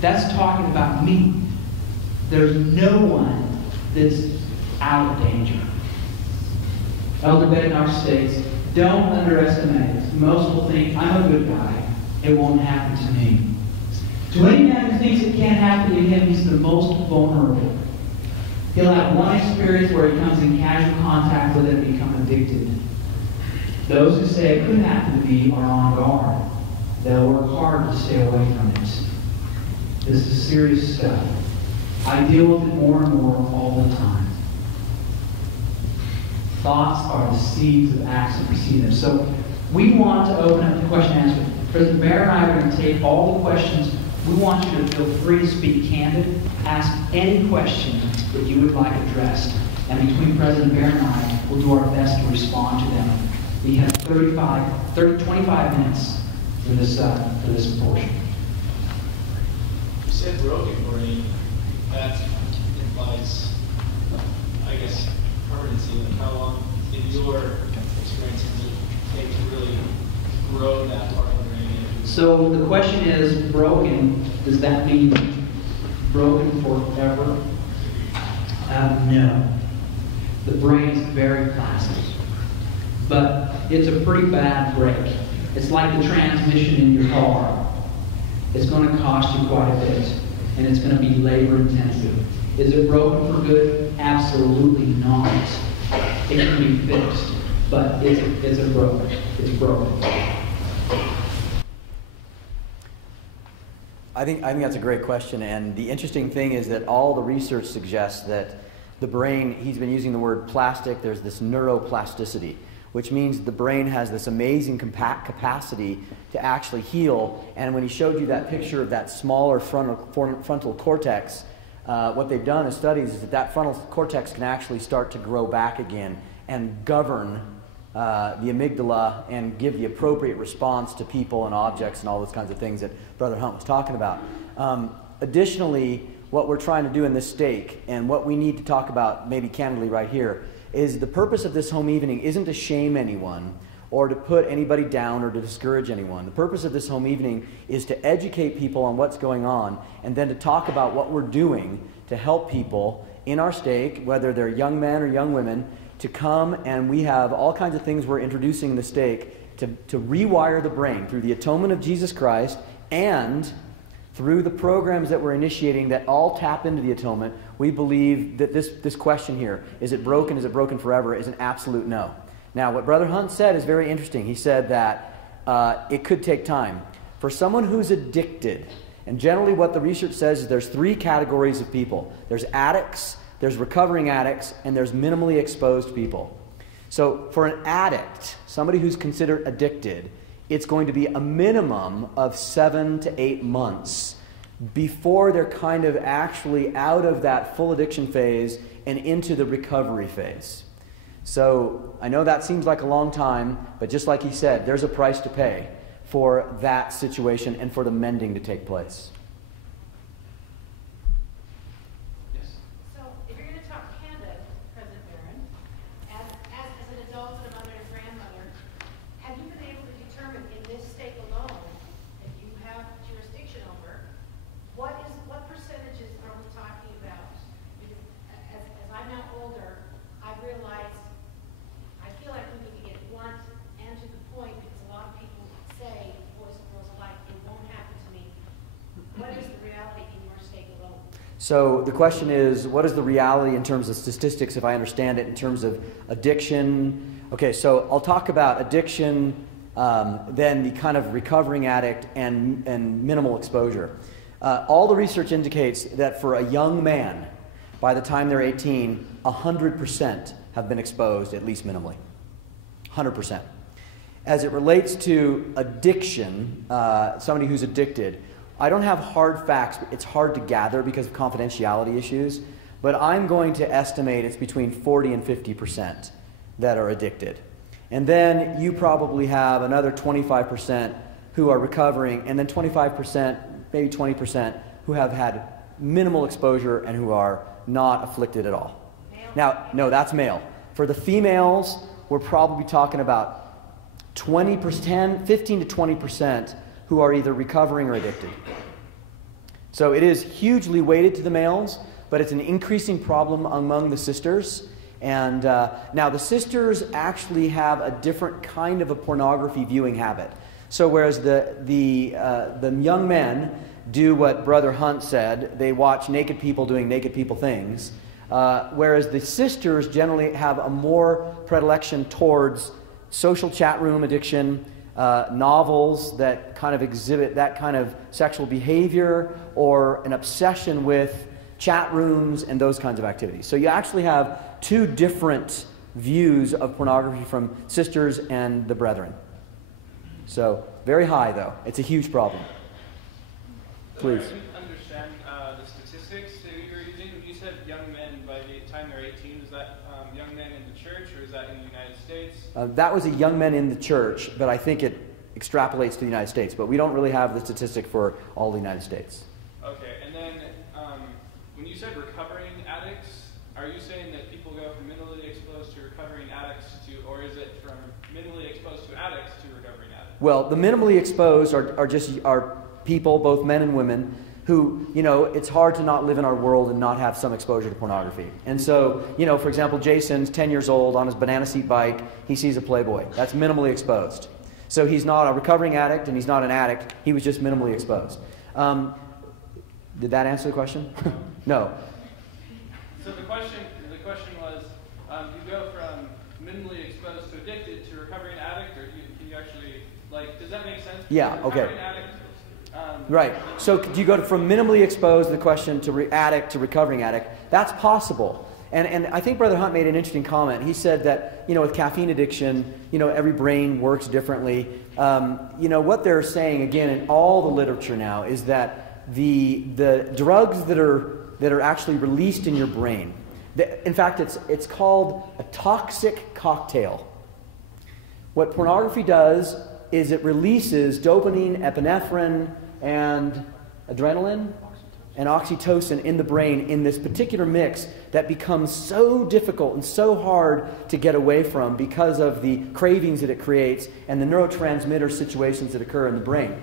That's talking about me. There's no one that's out of danger. Elder Bednar states, don't underestimate it. Most will think, I'm a good guy. It won't happen to me. To any man who thinks it can't happen to him, he's the most vulnerable. He'll have one experience where he comes in casual contact with it and become addicted. Those who say it could happen to me are on guard. They'll work hard to stay away from it. This is serious stuff. I deal with it more and more all the time. Thoughts are the seeds of acts that precede them. So we want to open up the question and answer. President Bear and I are going to take all the questions. We want you to feel free to speak candid. Ask any question that you would like addressed. And between President Bear and I, we'll do our best to respond to them. We have 25 minutes for this portion. You said broken brain. That implies, I guess, permanency. Like how long, in your experience, does it take to really grow that part of the brain? So the question is, broken, does that mean broken forever? No. The brain is very plastic. But it's a pretty bad break. It's like the transmission in your car. It's going to cost you quite a bit. And it's going to be labor intensive. Is it broken for good? Absolutely not. It can be fixed. But it's broken. I think that's a great question, and the interesting thing is that all the research suggests that the brain, he's been using the word plastic, there's this neuroplasticity, which means the brain has this amazing capacity to actually heal. And when he showed you that picture of that smaller frontal cortex, what they've done in studies is that frontal cortex can actually start to grow back again and govern the amygdala and give the appropriate response to people and objects and all those kinds of things that Brother Hunt was talking about. Additionally, what we're trying to do in this stake, and what we need to talk about maybe candidly right here, is the purpose of this home evening isn't to shame anyone or to put anybody down or to discourage anyone. The purpose of this home evening is to educate people on what's going on and then to talk about what we're doing to help people in our stake, whether they're young men or young women, to come, and we have all kinds of things we're introducing in the stake to rewire the brain through the atonement of Jesus Christ and through the programs that we're initiating that all tap into the atonement. We believe that this question here, is it broken forever, is an absolute no. Now, what Brother Hunt said is very interesting. He said that it could take time. For someone who's addicted, and generally what the research says is there's 3 categories of people. There's addicts, there's recovering addicts, and there's minimally exposed people. So for an addict, somebody who's considered addicted, it's going to be a minimum of 7 to 8 months before they're kind of actually out of that full addiction phase and into the recovery phase. So I know that seems like a long time, but just like he said, there's a price to pay for that situation and for the mending to take place. So if you're going to talk candid, President Barron, as an adult and a mother and grandmother, have you been able to determine in this stake alone that you have jurisdiction over, what percentages are we talking about? Because as I'm now older, I realized I feel like we need to get blunt and to the point, because a lot of people say, boys and girls alike, it won't happen to me. What is the reality in your stake alone? So the question is, what is the reality in terms of statistics, if I understand it, in terms of addiction? Okay, so I'll talk about addiction, then the kind of recovering addict, and minimal exposure. All the research indicates that for a young man, by the time they're 18, 100% have been exposed, at least minimally. 100%. As it relates to addiction, somebody who's addicted, I don't have hard facts. It's hard to gather because of confidentiality issues, but I'm going to estimate it's between 40 and 50% that are addicted. And then you probably have another 25% who are recovering, and then 25%, maybe 20%, who have had minimal exposure and who are not afflicted at all. Now, no, that's male. For the females, we're probably talking about 20%, 15 to 20% who are either recovering or addicted. So it is hugely weighted to the males, but it's an increasing problem among the sisters. And now the sisters actually have a different kind of a pornography viewing habit. So whereas the young men do what Brother Hunt said, they watch naked people doing naked people things, whereas the sisters generally have a more predilection towards social chat room addiction, novels that kind of exhibit that kind of sexual behavior, or an obsession with chat rooms and those kinds of activities. So you actually have two different views of pornography from sisters and the brethren. So very high, though. It's a huge problem. Please. I didn't understand the statistics that you were using. When you said young men by the time they're 18, is that young men in the church, or is that in the United States? That was a young men in the church, but I think it extrapolates to the United States. But we don't really have the statistic for all the United States. Okay, and then when you said recovering addicts, are you saying that people go from minimally exposed to recovering addicts to, or is it from minimally exposed to addicts to recovering addicts? Well, the minimally exposed are people, both men and women, who, it's hard to not live in our world and not have some exposure to pornography. And so, for example, Jason's 10 years old on his banana seat bike, he sees a Playboy. That's minimally exposed. So he's not a recovering addict and he's not an addict. He was just minimally exposed. Did that answer the question? No. So the question was, you go from minimally exposed to addicted to recovering addict, or can you actually, does that make sense? Yeah, okay. Recovering addict, Right. So do you go from minimally exposed, the question, to addict to recovering addict? That's possible. And I think Brother Hunt made an interesting comment. He said that, with caffeine addiction, every brain works differently. What they're saying, again, in all the literature now, is that the drugs that are actually released in your brain, in fact, it's called a toxic cocktail. What pornography does is it releases dopamine, epinephrine, and adrenaline and oxytocin in the brain in this particular mix that becomes so difficult and so hard to get away from because of the cravings that it creates and the neurotransmitter situations that occur in the brain.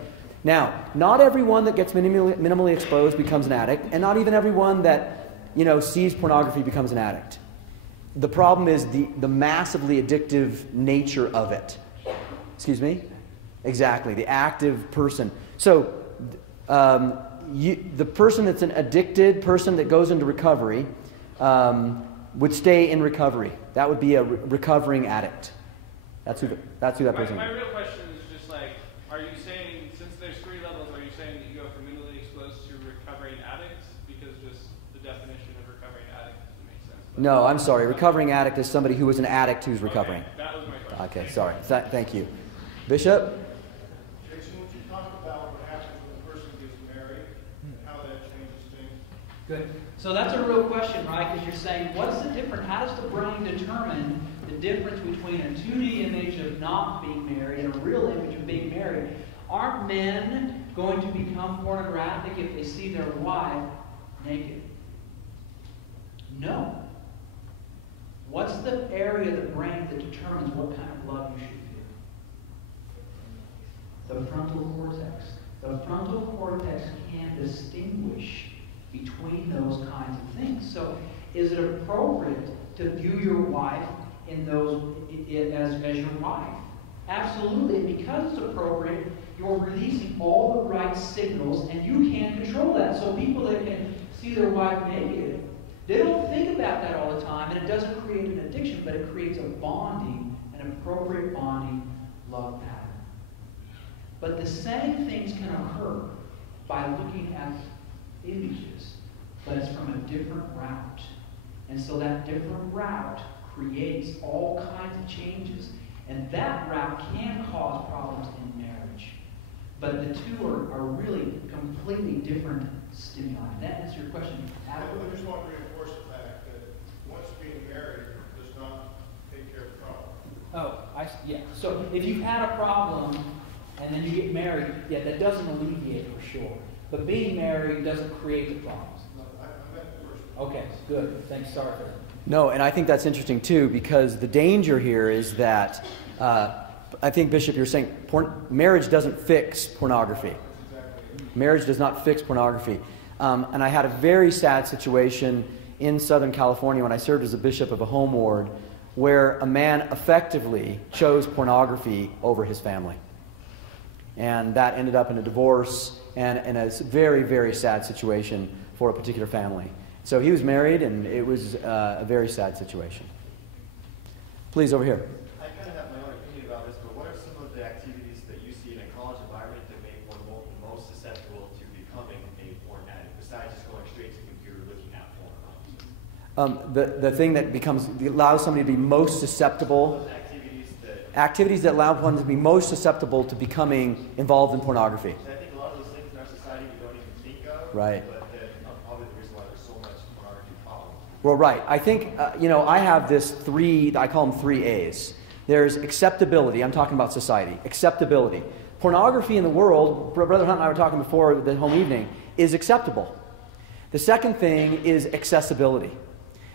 Now, not everyone that gets minimally exposed becomes an addict, and not even everyone that sees pornography becomes an addict. The problem is the massively addictive nature of it. Excuse me? Exactly, the active person. So the person that's an addicted person that goes into recovery would stay in recovery. That would be a recovering addict. That's who that person My is. real question is just are you saying, since there's 3 levels, are you saying that you go from minimally exposed to recovering addicts? Because just the definition of recovering addict doesn't make sense. No, I'm sorry. Recovering addict is somebody who was an addict who's recovering. Okay, that was my question. Okay, sorry. Thank you. Bishop? Jason, would you talk about what happens when the person gets married and how that changes things? Good. So that's a real question, right? Because you're saying, what's the difference? How does the brain determine the difference between a 2D image of not being married and a real image of being married? Aren't men going to become pornographic if they see their wife naked? No. What's the area of the brain that determines what kind of love you should feel? The frontal cortex. The frontal cortex can distinguish between those kinds of things. So, is it appropriate to view your wife in those as your wife? Absolutely. Because it's appropriate, you're releasing all the right signals, and you can't control that. So people that can see their wife naked, they don't think about that all the time, and it doesn't create an addiction, but it creates a bonding, an appropriate bonding love pattern. But the same things can occur by looking at images, but it's from a different route. And so that different route creates all kinds of changes. And that route can cause problems in marriage. But the two are really completely different stimuli. That answers your question adequately? I just want to reinforce the fact that once being married does not take care of the problem. Yeah. So if you've had a problem and then you get married, yeah, that doesn't alleviate it for sure. But being married doesn't create the problems. No, I meant the worst. Okay, good. Thanks. Sorry for that. No, and I think that's interesting too, because the danger here is that I think, Bishop, you're saying marriage doesn't fix pornography. Marriage does not fix pornography. And I had a very sad situation in Southern California when I served as a bishop of a home ward where a man effectively chose pornography over his family. And that ended up in a divorce and a very, very sad situation for a particular family. So he was married, and it was a very sad situation. Please, over here. I kind of have my own opinion about this, but what are some of the activities that you see in a college environment that make one most susceptible to becoming a porn addict, besides just going straight to the computer looking at porn? The thing that allows somebody to be most susceptible, activities that allow one to be most susceptible to becoming involved in pornography. So I think a lot of those things in our society we don't even think of, right. But that are probably the reason why there's so much pornography problems. Well, right. I think, I have I call them 3 A's. There's acceptability. I'm talking about society. Acceptability. Pornography in the world, Brother Hunt and I were talking before the home evening, is acceptable. The second thing is accessibility.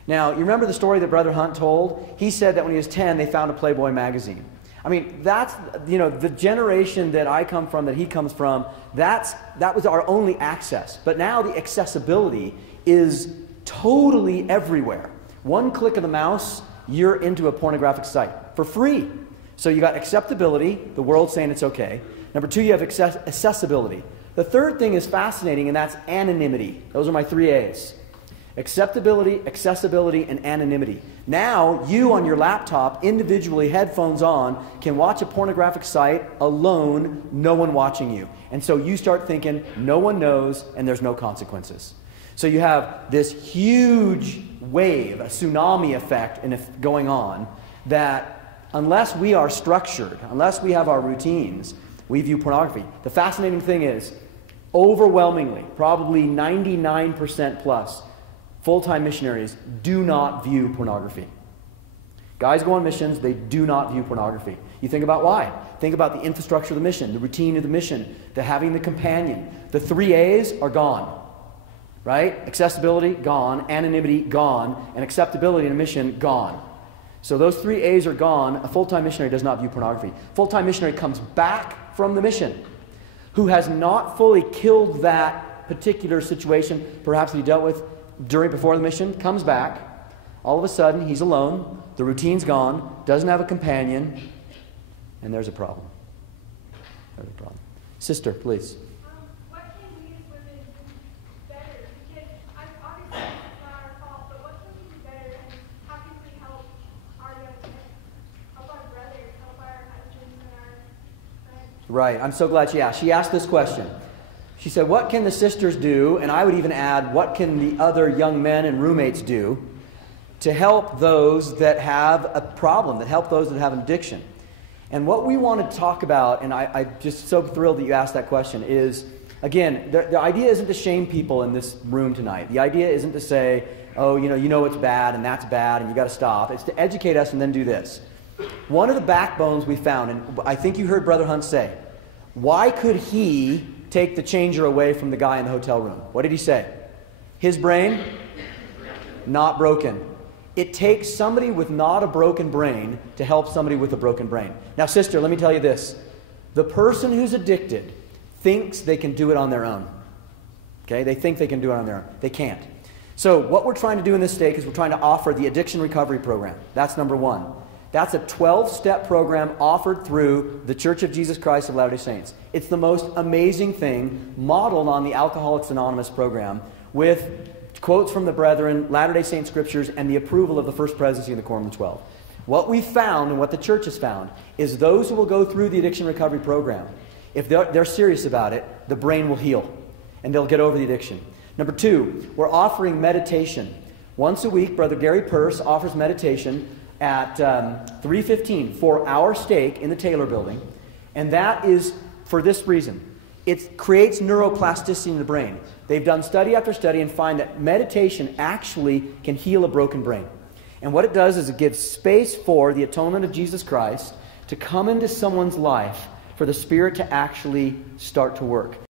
Now, you remember the story that Brother Hunt told? He said that when he was 10, they found a Playboy magazine. I mean, that's, the generation that I come from, that he comes from, that was our only access. But now the accessibility is totally everywhere. One click of the mouse, you're into a pornographic site for free. So you got acceptability, the world saying it's okay. Number 2, you have accessibility. The third thing is fascinating, and that's anonymity. Those are my 3 A's. Acceptability, accessibility, and anonymity. Now, you on your laptop, individually, headphones on, can watch a pornographic site alone, no one watching you. And so you start thinking, no one knows, and there's no consequences. So you have this huge wave, a tsunami effect going on, that unless we are structured, unless we have our routines, we view pornography. The fascinating thing is, overwhelmingly, probably 99% plus, full-time missionaries do not view pornography. Guys go on missions, they do not view pornography. You think about why. Think about the infrastructure of the mission, the routine of the mission, the having the companion. The 3 A's are gone. Right? Accessibility, gone. Anonymity, gone. And acceptability in a mission, gone. So those 3 A's are gone. A full-time missionary does not view pornography. Full-time missionary comes back from the mission, who has not fully killed that particular situation, perhaps he dealt with before the mission, comes back. All of a sudden, he's alone. The routine's gone. Doesn't have a companion. And there's a problem. There's a problem. Sister, please. What can we as women do better? Because obviously it's not our fault, but what can we do better, and how can we help our young men, help our brothers, help our husbands and our friends? Right. I'm so glad she asked. She asked this question. She said, what can the sisters do? And I would even add, what can the other young men and roommates do to help those that have a problem, that help those that have an addiction? And what we want to talk about, and I'm just so thrilled that you asked that question, is, again, the idea isn't to shame people in this room tonight. The idea isn't to say, oh, you know it's bad and that's bad and you got to stop. It's to educate us and then do this. One of the backbones we found, and I think you heard Brother Hunt say, why could he take the changer away from the guy in the hotel room? What did he say? His brain? Not broken. It takes somebody with not a broken brain to help somebody with a broken brain. Now, sister, let me tell you this. The person who's addicted thinks they can do it on their own. Okay? They think they can do it on their own. They can't. So what we're trying to do in this stake is we're trying to offer the Addiction Recovery Program. That's number 1. That's a 12-step program offered through the Church of Jesus Christ of Latter-day Saints. It's the most amazing thing, modeled on the Alcoholics Anonymous program, with quotes from the brethren, Latter-day Saint scriptures, and the approval of the First Presidency of the Quorum of the 12. What we found, and what the church has found, is those who will go through the Addiction Recovery Program, if they're serious about it, the brain will heal, and they'll get over the addiction. Number 2, we're offering meditation. Once a week, Brother Gary Peirce offers meditation at 3:15 for our stake in the Taylor Building. And that is for this reason. It creates neuroplasticity in the brain. They've done study after study and find that meditation actually can heal a broken brain. And what it does is it gives space for the atonement of Jesus Christ to come into someone's life, for the Spirit to actually start to work.